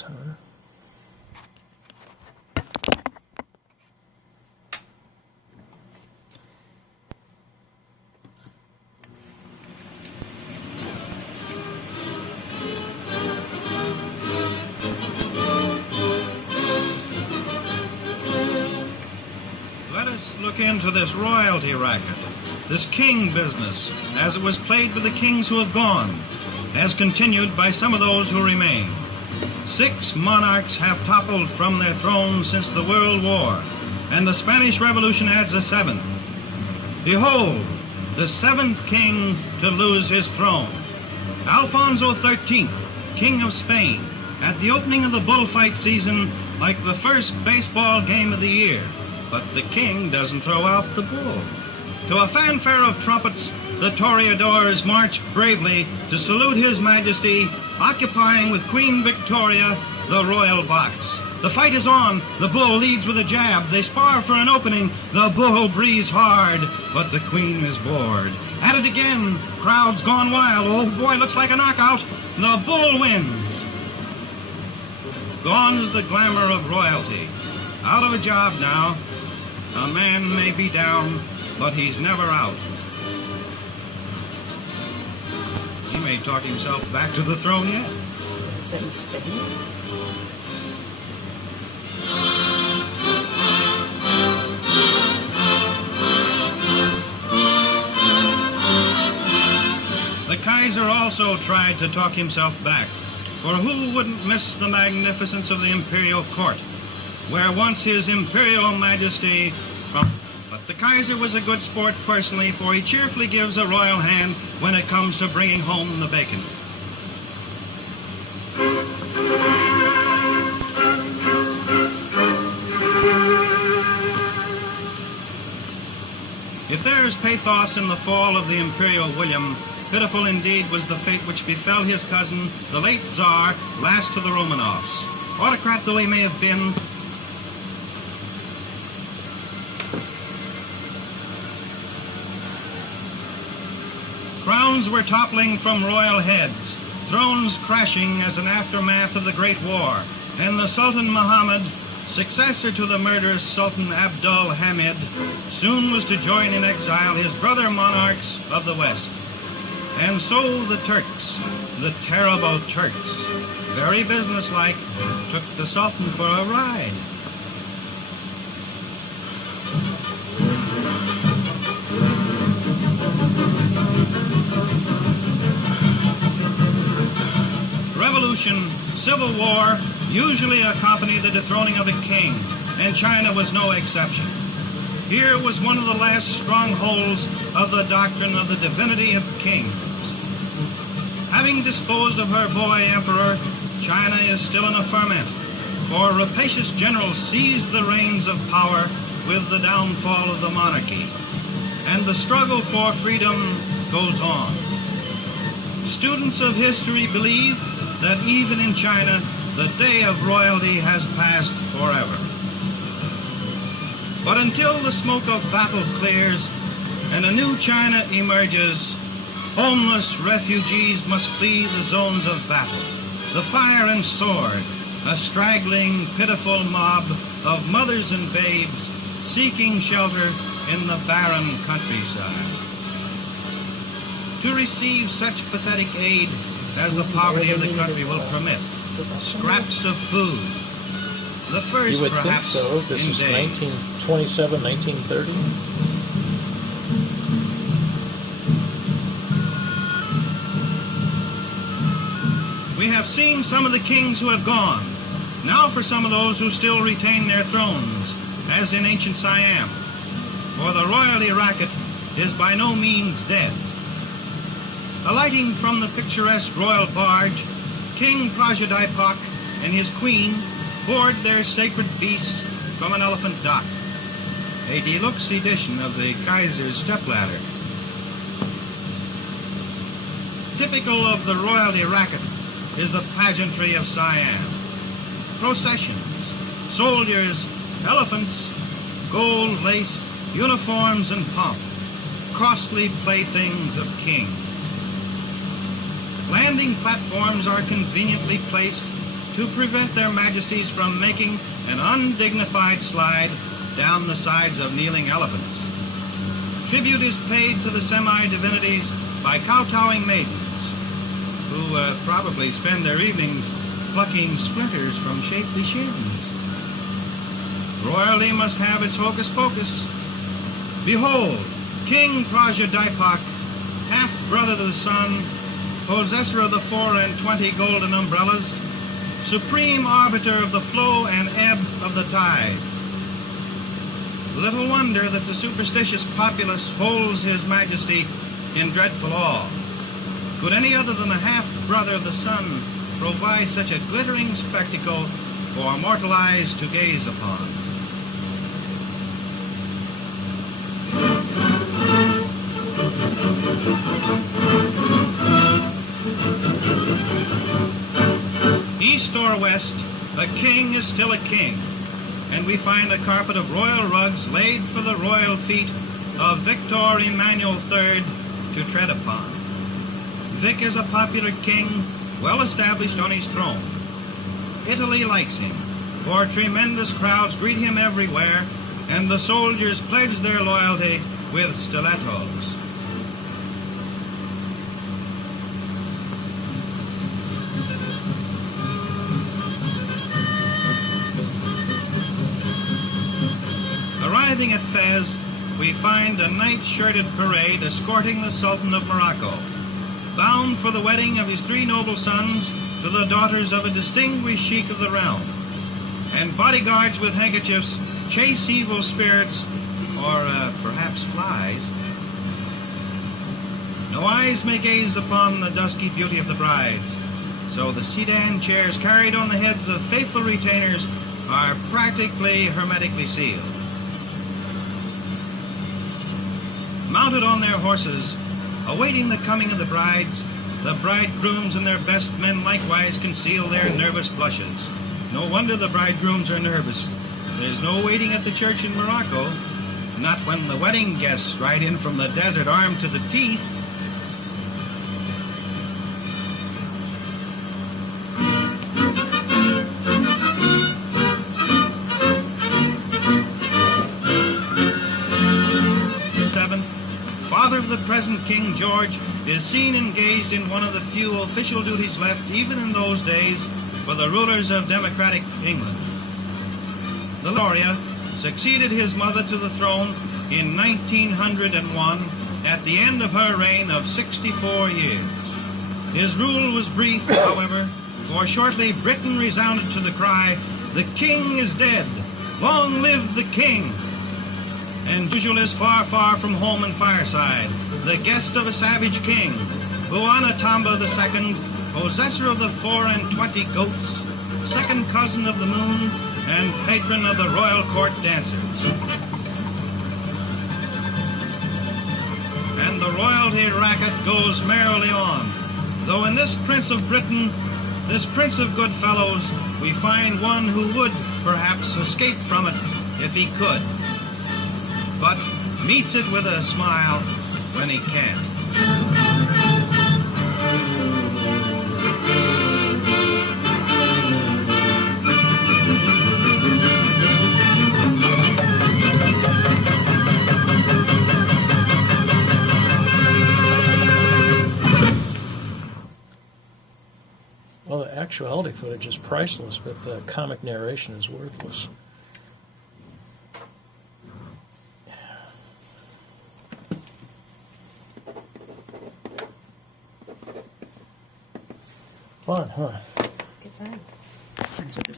Huh? Let us look into this royalty racket, this king business, as it was played with the kings who have gone, as continued by some of those who remain. 6 monarchs have toppled from their thrones since the World War, and the Spanish Revolution adds a 7th. Behold, the 7th king to lose his throne. Alfonso XIII, King of Spain, at the opening of the bullfight season, like the first baseball game of the year. But the king doesn't throw out the bull. To a fanfare of trumpets, the toreadors march bravely to salute His Majesty, occupying with Queen Victoria the royal box. The fight is on. The bull leads with a jab. They spar for an opening. The bull breathes hard, but the queen is bored. At it again. Crowd's gone wild. Oh boy, looks like a knockout. The bull wins. Gone's the glamour of royalty. Out of a job now. A man may be down, but he's never out. He may talk himself back to the throne yet. The Kaiser also tried to talk himself back, for who wouldn't miss the magnificence of the imperial court, where once His Imperial Majesty... But the Kaiser was a good sport personally, for he cheerfully gives a royal hand when it comes to bringing home the bacon. If there is pathos in the fall of the Imperial William, pitiful indeed was the fate which befell his cousin, the late Tsar, last of the Romanovs. Autocrat though he may have been, crowns were toppling from royal heads, thrones crashing as an aftermath of the Great War, and the Sultan Muhammad, successor to the murderous Sultan Abdul Hamid, soon was to join in exile his brother monarchs of the West. And so the Turks, the terrible Turks, very businesslike, took the Sultan for a ride. Revolution, civil war usually accompany the dethroning of a king, and China was no exception. Here was one of the last strongholds of the doctrine of the divinity of kings. Having disposed of her boy emperor, China is still in a ferment, for rapacious generals seized the reins of power with the downfall of the monarchy, and the struggle for freedom goes on. Students of history believe that even in China, the day of royalty has passed forever. But until the smoke of battle clears and a new China emerges, homeless refugees must flee the zones of battle, the fire and sword, a straggling, pitiful mob of mothers and babes seeking shelter in the barren countryside. To receive such pathetic aid as the poverty of the country will permit, scraps of food, the first you would perhaps think so. This is days. 1927, 1930. We have seen some of the kings who have gone. Now for some of those who still retain their thrones, as in ancient Siam. For the royalty racket is by no means dead. Alighting from the picturesque royal barge, King Prajadipak and his queen board their sacred beasts from an elephant dock, a deluxe edition of the Kaiser's stepladder. Typical of the royalty racket is the pageantry of Siam. Processions, soldiers, elephants, gold lace, uniforms and pomp, costly playthings of kings. Landing platforms are conveniently placed to prevent their majesties from making an undignified slide down the sides of kneeling elephants. Tribute is paid to the semi-divinities by kowtowing maidens, who probably spend their evenings plucking splinters from shapely shins. Royalty must have its hocus-pocus. Behold, King Prajadipak, half-brother to the sun, possessor of the 24 golden umbrellas, supreme arbiter of the flow and ebb of the tides. Little wonder that the superstitious populace holds His Majesty in dreadful awe. Could any other than the half-brother of the sun provide such a glittering spectacle for mortal eyes to gaze upon? East or west, a king is still a king, and we find a carpet of royal rugs laid for the royal feet of Victor Emmanuel III to tread upon. Vic is a popular king, well established on his throne. Italy likes him, for tremendous crowds greet him everywhere, and the soldiers pledge their loyalty with stilettos. Arriving at Fez, we find a night-shirted parade escorting the Sultan of Morocco, bound for the wedding of his 3 noble sons to the daughters of a distinguished sheik of the realm. And bodyguards with handkerchiefs chase evil spirits, or perhaps flies. No eyes may gaze upon the dusky beauty of the brides, so the sedan chairs carried on the heads of faithful retainers are practically hermetically sealed. Mounted on their horses, awaiting the coming of the brides, the bridegrooms and their best men likewise conceal their nervous blushes. No wonder the bridegrooms are nervous. There's no waiting at the church in Morocco, not when the wedding guests ride in from the desert armed to the teeth. Father of the present King George is seen engaged in one of the few official duties left, even in those days, for the rulers of democratic England. The Gloria succeeded his mother to the throne in 1901 at the end of her reign of 64 years. His rule was brief, however, for shortly Britain resounded to the cry, "The king is dead! Long live the king!" And usual is far, far from home and fireside, the guest of a savage king, Buanatamba II, possessor of the 24 goats, second cousin of the moon, and patron of the royal court dancers. And the royalty racket goes merrily on, though in this Prince of Britain, this Prince of good fellows, we find one who would, perhaps, escape from it if he could, but meets it with a smile when he can't. Well, the actuality footage is priceless, but the comic narration is worthless. Fun, huh? Good times.